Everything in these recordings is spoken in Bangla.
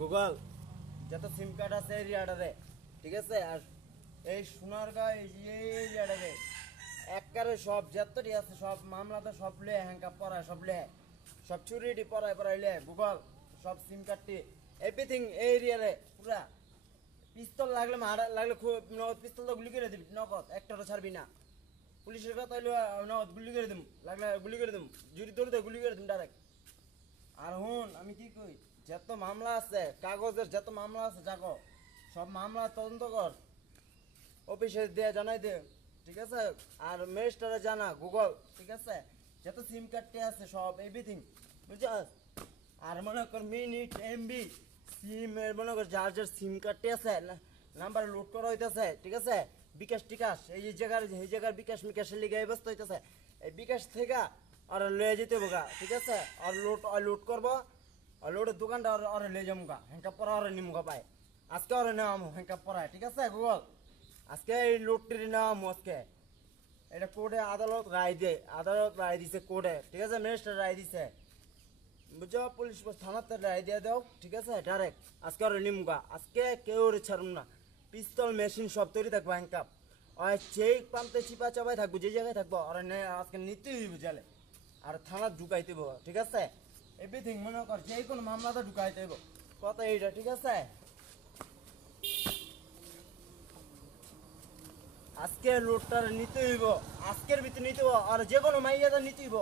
গুগল যত সিম কার্ড আছে এরিয়াটারে, ঠিক আছে? আর এই সোনারগাঁ এই এরিয়াটারে একবারে সব যতটি আছে সব মামলাতে সব লে হ্যাঙ্কাপ পড়ায় সব লে, সব চুরিটি পড়ায় লে গুগল সব সিম কার্ডটি এভরিথিং এই এরিয়ারে পুরা। পিস্তল লাগলে মারা লাগলে খুব নগদ পিস্তল তো গুলি করে দিবি, নগদ একটারও ছাড়বি না। পুলিশের কথা হইলে নগদ গুলি করে দিম, লাগলে গুলি করে দিম, জুরি ধরতে গুলি করে দিম ডাইরেক্ট। আর হুন আমি কি কই, যত মামলা আছে কাগজের যত মামলা আছে যাকো সব মামলা তদন্ত কর, অফিসে দিয়ে জানাই দে, ঠিক আছে? আর ম্যাজিস্ট্রেটে জানা গুগল, ঠিক আছে? যত সিম কার্ডটি আছে সব এভরিথিং, বুঝছস? আর মনে কর মিনিট এমবি সিম মনে কর যার যার সিম কার্ডটি আছে নাম্বার লোড করা হইতেছে, ঠিক আছে? বিকাশ টিকাশ এই জায়গার বিকাশ মিকাশের লিগে ব্যস্ত হইতেছে, এই বিকাশ থেকে আর লয়ে যেতে বোগা, ঠিক আছে? আর লোড করবো, আর লোডের দোকানটা আর লয়ে যাবো গা, হ্যাঙ্কাপ পরা আর নিমগা পায় আজকে আর নেওয়াম হ্যাঙ্কাপ পরায়, ঠিক আছে গুগল? আজকে এই লোডটির নেওয়াম আজকে, এটা কোর্টে আদালত রায় দিছে কোর্টে, ঠিক আছে? ম্যাজিস্ট্রেট রায় দিছে, বুঝছো? পুলিশ থানাতে রায় দিয়ে দাও, ঠিক আছে? ডাইরেক্ট আজকে আর নিমগা, আজকে কেউ ছাড়ুন না, পিস্তল মেশিন সব তৈরি থাকবো, হ্যাঙ্কাপ আর যেই প্রান্তে চিপা চাপাই থাকবো, যে জায়গায় থাকবো আর আজকে নিতেই হইব জালে, আর থানা ঢুকাইতে হইব, ঠিক আছে? এভরিথিং মনে কর যে কোনো মামলাতে ঢুকাইতে হইব, কথা এইটা, ঠিক আছে? আজকে লোডটা নিতে হইব, আজকের ভিতরে নিতে হইব, আর যে কোনো মাইয়াটা নিতে হইব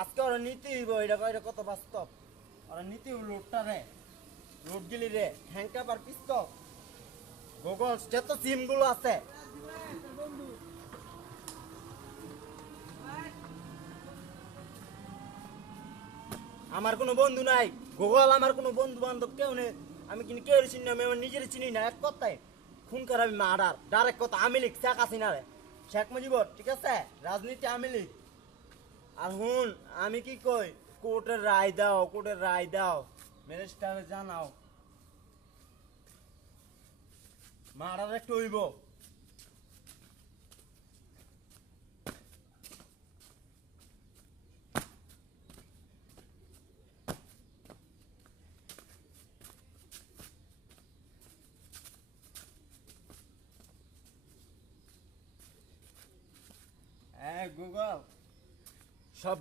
আজকে, ওরা নিতে হইব, এটা কত বাস্তব, ওরা নিতে হইব লোডটা রে, লোড গিলি রে হ্যাঙ্কাপ আর পিস্তল গুগল যত সিম গুলো আছে। আমার কোনো বন্ধু নাই গুগল, আমার কোনো বন্ধু বান্ধব কেউ নেই, আমি কিন্তু কেউ চিনি না, আমি আমার নিজের চিনি না, এক কথায় খুন করাবি মার্ডার, ডাইরেক্ট কথা। আমি লিখ শেখ হাসিনা রে, শেখ মুজিবর, ঠিক আছে? রাজনীতি আমি লিখ। আর হুন আমি কি কই, কোর্টের রায় দাও, কোর্টের রায় দাও, ম্যাজিস্ট্রেটে জানাও, মার্ডার একটু হইব।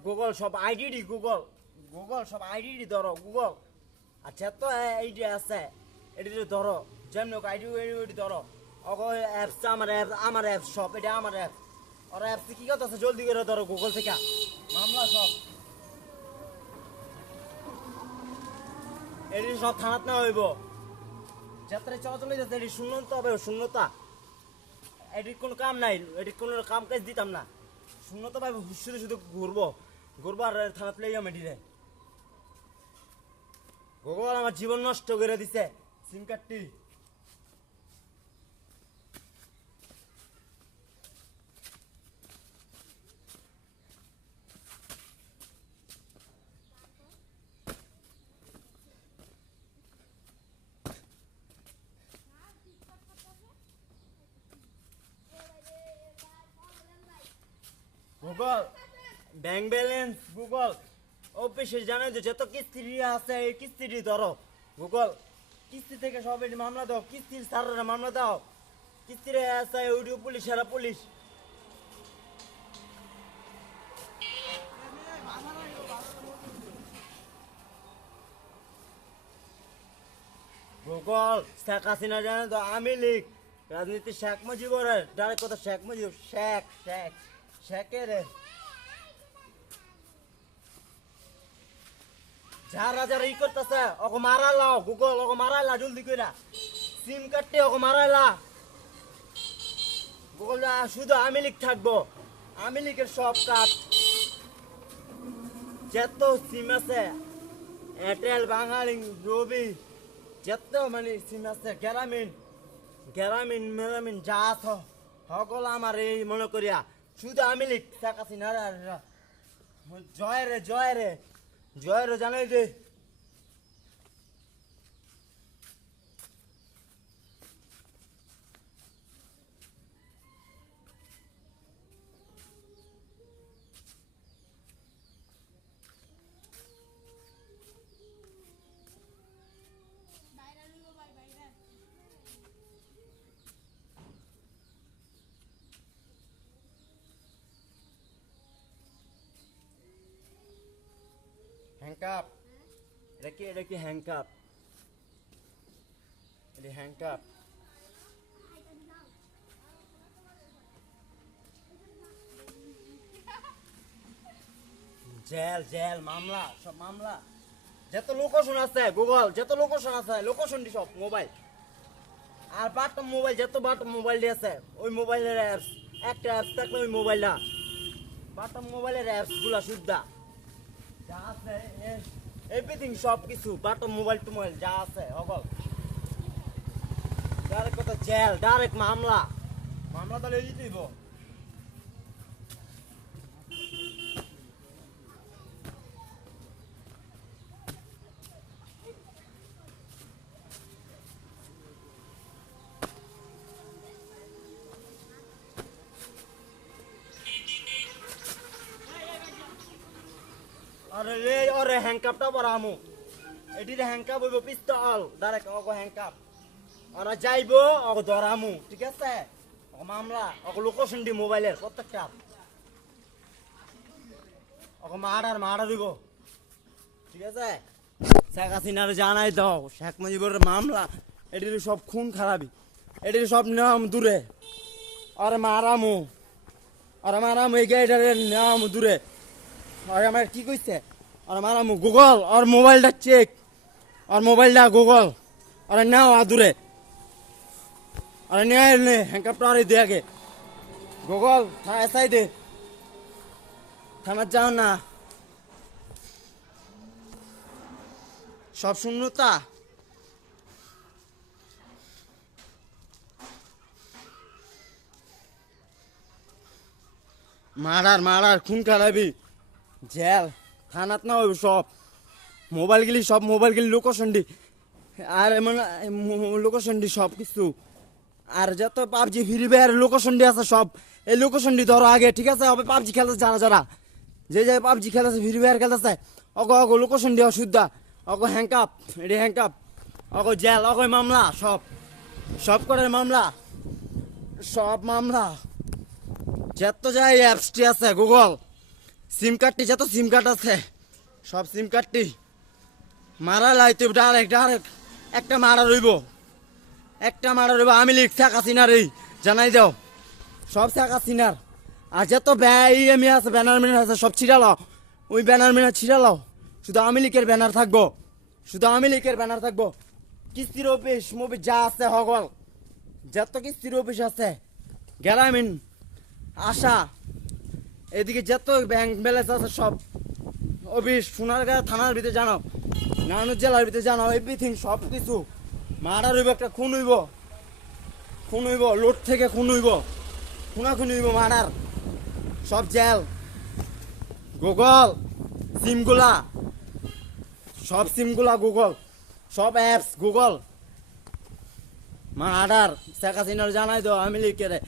গুগল সব আইডি গুগল সব আইডি ধরো গুগল, আচ্ছা তো আইডি আছে এটি ধরো, যেমন আইডি ধরো, অ্যাপস আমার অ্যাপস সব, এটা আমার অ্যাপস, ওর অ্যাপস কি কথা আছে জলদি করে ধরো গুগল থেকে মামলা সব, এটি সব থানাত না হইব, যাত্রায় চলাচল হইতেছে, এটি শূন্যতা হবে, শূন্যতা, এটির কোনো কাম নাই, এটির কোনো কাম কাজ দিতাম না, শূন্যতা পাইব, শুধু শুধু ঘুরবো আর থানাত লইয়া মেডিরে। ভগবান আমার জীবন নষ্ট করে দিছে সিম কার্ডটি। গুগল ব্যাংক ব্যালেন্স গুগল অফিসে জানাই যে যত কিস্তি আছে এই কিস্তিটি ধরো গুগল, কিস্তি থেকে সব এটি মামলা দাও, কিস্তির সারা মামলা দাও, কিস্তির আছে ওইটিও পুলিশ, সারা পুলিশ। গুগল শেখ হাসিনা জানে তো আমি লিখ, রাজনীতি শেখ মুজিবরের ডাইরেক্ট কথা, শেখ মুজিব শেখের যারা যারা ই করতেছে ওকে মারাইলাও গুগল, ওকে মারাইলা জলদি কইরা, সিম কার্ডটি ওকে মারাইলা গুগল। শুধু আমি লিখ থাকবো, আমি লিখের সব কাজ যত সিম আছে এয়ারটেল বাঙালি রবি যত মানে সিম আছে গ্রামীণ যা আছে সকল আমার এই মনে করিয়া শুধু আমি লিখ শেখ হাসিনা জয় রে জানাই যে হ্যাংকাপ এটা কি হ্যাংকাপ এটা হ্যাংকাপ জেল জেল মামলা সব মামলা যত লোকেশন আছে গুগল যত লোকেশন আছে লোকেশন দি সব মোবাইল আর বাটম মোবাইল যত বাটম মোবাইল দি আছে ওই মোবাইলের অ্যাপস একটা অ্যাপস থাকলে ওই মোবাইলটা বাটম মোবাইলের অ্যাপস গুলা সুদ্ধা যা আছে এভরিথিং সব কিছু বাটম মোবাইল টু মোবাইল যা আছে সকল ডাইরেক্ট কথা জেল ডাইরেক্ট মামলা মামলা তো লিয়ে দিব আরে হ্যাংকাপটা পরামু এটির হ্যাংকাপ হইব পিস্তল ডাইরেক্ট অগো হ্যাংকাপ ওরা যাইব অগো ধরামু ঠিক আছে অগো মামলা অগো লোকেশন দি মোবাইলের প্রত্যেকটা অগো মার্ডার হইব ঠিক আছে শেখ হাসিনার জানাই দাও শেখ মুজিবুর মামলা এটির সব খুন খারাপি এটির সব নাম দূরে আরে মারামু এই গাড়িটার নাম দূরে আর আমার কি কইছে আর মারামু গুগল আর মোবাইলটা চেক আর মোবাইলটা গুগল আর নাও আদুরে আর নে হ্যাংকাপটা আর দে আগে গুগল এসাই দে থামার যাও না সব শূন্যতা মারার খুন খারাপি জেল থানাত না হইব সব মোবাইল গিলি লোকেশন দি আর এমন লোকেশন দি সব কিছু আর যত পাবজি ফ্রি ফায়ার লোকেশন দি আছে সব এই লোকেশন দি ধরো আগে ঠিক আছে হবে পাবজি খেলতে যারা যে পাবজি খেলতেছে ফ্রি ফায়ার খেলতেছে অগো লোকেশন দি অশুদ্ধা অগো হ্যাংকাপ এটি হ্যাংকাপ অগো জেল অগো মামলা সব করে মামলা সব মামলা যত যাই অ্যাপসটি আছে গুগল সিম কার্ডটি যত সিম কার্ড আছে সব সিম কার্ডটি মারা লাইতে ডাইরেক্ট একটা মারা রইব আমি লিখ শেখ হাসিনার এই জানাই দাও সব শেখ হাসিনার আর যত ইএমই আছে ব্যানার মিনার আছে সব ছিড়ালাও ওই ব্যানার মিনার ছিড়ালাও শুধু আমি লিখের ব্যানার থাকবো কিস্তির অফিস মুভি যা আছে হগল যত কিস্তির অফিস আছে গ্রামীণ আশা এদিকে যত ব্যাংক ব্যালেন্স আছে সব অফিস সোনারগাঁ থানার ভিতরে জানাও নারায়ণগঞ্জ জেলার ভিতরে জানাও এভরিথিং সব কিছু মার্ডার হইব একটা খুন হইব লোড থেকে খুন হইব মার্ডার সব জেল গুগল সিমগুলা গুগল সব অ্যাপস গুগল মার্ডার শেখ হাসিনার জানাই দাও আমি লিখে